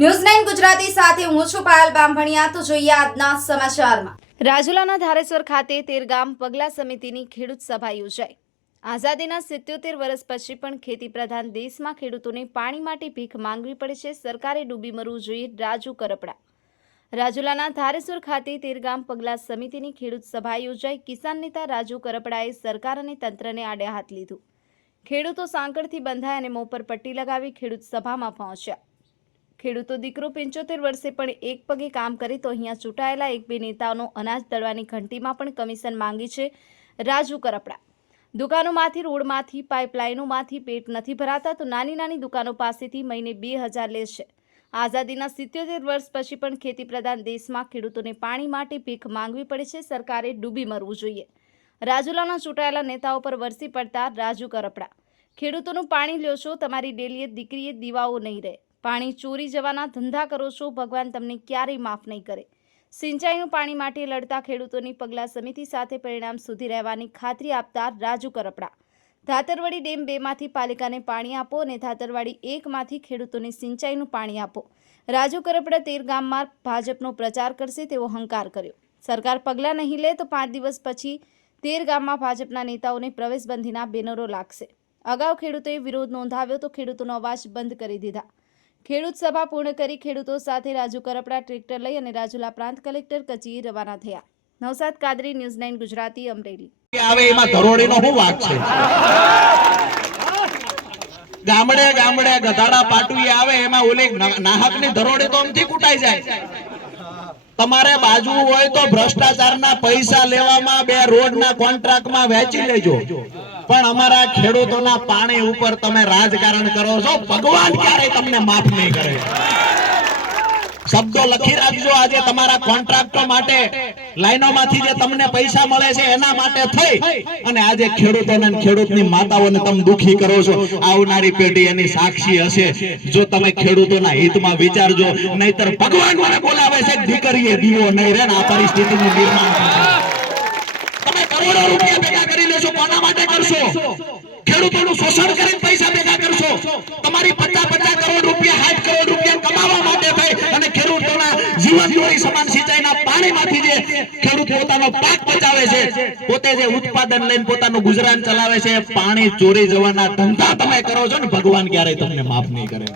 News nine Gujarati સાથે હું છું પાયલ બામભણિયા. તો જોઈએ આજના સમાચારમાં. રાજુલાના ધારેશ્વર ખાતે તેરગામ પગલા સમિતિની ખેડૂત સભા યોજાઈ. આઝાદીના સિત્યોતેર વર્ષ પછી પણ ખેતી પ્રધાન દેશમાં ખેડૂતોને પાણી માટે ભીખ માંગવી પડે છે, સરકારે ડૂબી મરવું જોઈએ, રાજુ કરપડા. રાજુલાના ધારેશ્વર ખાતે તેરગામ પગલા સમિતિની ખેડૂત સભા યોજાઈ. કિસાન નેતા રાજુ કરપડાએ સરકાર અને તંત્રને આડે હાથ લીધું. ખેડૂતો સાંકળથી બંધાય અને મોં પર પટ્ટી લગાવી ખેડૂત સભામાં પહોંચ્યા. ખેડૂતો દીકરો પંચોતેર વર્ષે પણ એક પગે કામ કરે તો અહીંયા ચૂંટાયેલા એક બે નેતાઓનો અનાજ દળવાની ઘંટીમાં પણ કમિશન માંગી છે. રાજુ કરપડા. દુકાનોમાંથી, રોડમાંથી, પાઇપલાઇનોમાંથી પેટ નથી ભરાતા તો નાની નાની દુકાનો પાસેથી મહિને બે હજાર લે છે. આઝાદીના સિત્યોતેર વર્ષ પછી પણ ખેતી પ્રધાન દેશમાં ખેડૂતોને પાણી માટે ભીખ માંગવી પડે છે. સરકારે ડૂબી મરવું જોઈએ. રાજુલાના ચૂંટાયેલા નેતાઓ પર વરસી પડતા રાજુ કરપડા. ખેડૂતોનું પાણી લ્યો છો, તમારી ડેલીએ દીકરીએ દીવાઓ નહીં રહે. પાણી ચોરી જવાના ધંધા કરો છો, ભગવાન તમને ક્યારેય માફ નહીં કરે. સિંચાઈનું પાણી માટે લડતા ખેડૂતોની પગલા સમિતિ સાથે પરિણામ સુધી રહેવાની ખાતરી આપતા રાજુ કરપડા. ધાતરવાડી ડેમ બેમાંથી પાલિકાને પાણી આપો અને ધાતરવાડી એકમાંથી ખેડૂતોને સિંચાઈનું પાણી આપો. રાજુ કરપડા તેર ગામમાં ભાજપનો પ્રચાર કરશે તેવો હંકાર કર્યો. સરકાર પગલાં નહીં લે તો પાંચ દિવસ પછી તેર ગામમાં ભાજપના નેતાઓને પ્રવેશબંધીના બેનરો લાગશે. અગાઉ ખેડૂતોએ વિરોધ નોંધાવ્યો તો ખેડૂતોનો અવાજ બંધ કરી દીધા. ખેડૂત સભા પૂર્ણ કરી ખેડૂતો સાથે રાજુ કરપડા ટ્રેક્ટર લઈ અને રાજુલા પ્રાંત કલેક્ટર કચેરી રવાના થયા. Navsad Kadri news nine Gujarati Amreli. ગામડે ગામડે ગધાડા પાટુઈ આવે, એમાં ઓલી નાહકની ધરોડી તો આમથી કૂટાઈ જાય. તમારે બાજુ હોય તો ભ્રષ્ટાચારના પૈસા લેવામાં બે રોડના કોન્ટ્રાક્ટમાં વહેંચી લેજો. પણ અમારા ખેડૂતોના પાણી ઉપર તમે રાજકારણ કરો છો, ભગવાન ક્યારે તમને માફ નહીં કરે? શબ્દો લખી રાખજો. આજે તમારા કોન્ટ્રાક્ટો માટે લાઈનોમાંથી જે તમને પૈસા મળે છે, એના માટે થઈ. અને આજે ખેડૂતોને ખેડૂતની માતાઓને તમે દુખી કરો છો. આવનારી પેઢી એની સાક્ષી હશે. જો તમે ખેડૂતોના હિતમાં વિચારજો, નહીતર ભગવાન મને બોલાવે છે, દીકરીએ દીવો નહીં રે આ પરિસ્થિતિનું નિર્માણ તમે કરોડો રૂપિયા કોના માટે કરશો? ખેડૂતોનું શોષણ કરીને પૈસા ભેગા કરશો? તમારી પચાસ પચાસ કરોડ રૂપિયા, સાઠ કરોડ રૂપિયા કમાવા માટે થાય અને ખેડૂતોના જીવન જોડી સમાન સિંચાઈના પાણીમાંથી જે ખેડૂત પોતાનો પાક બચાવે છે, પોતે જે ઉત્પાદન લઈને પોતાનું ગુજરાન ચલાવે છે, પાણી ચોરી જવાના ધંધા તમે કરો છો ને, ભગવાન ક્યારેય તમને માફ નહીં કરે.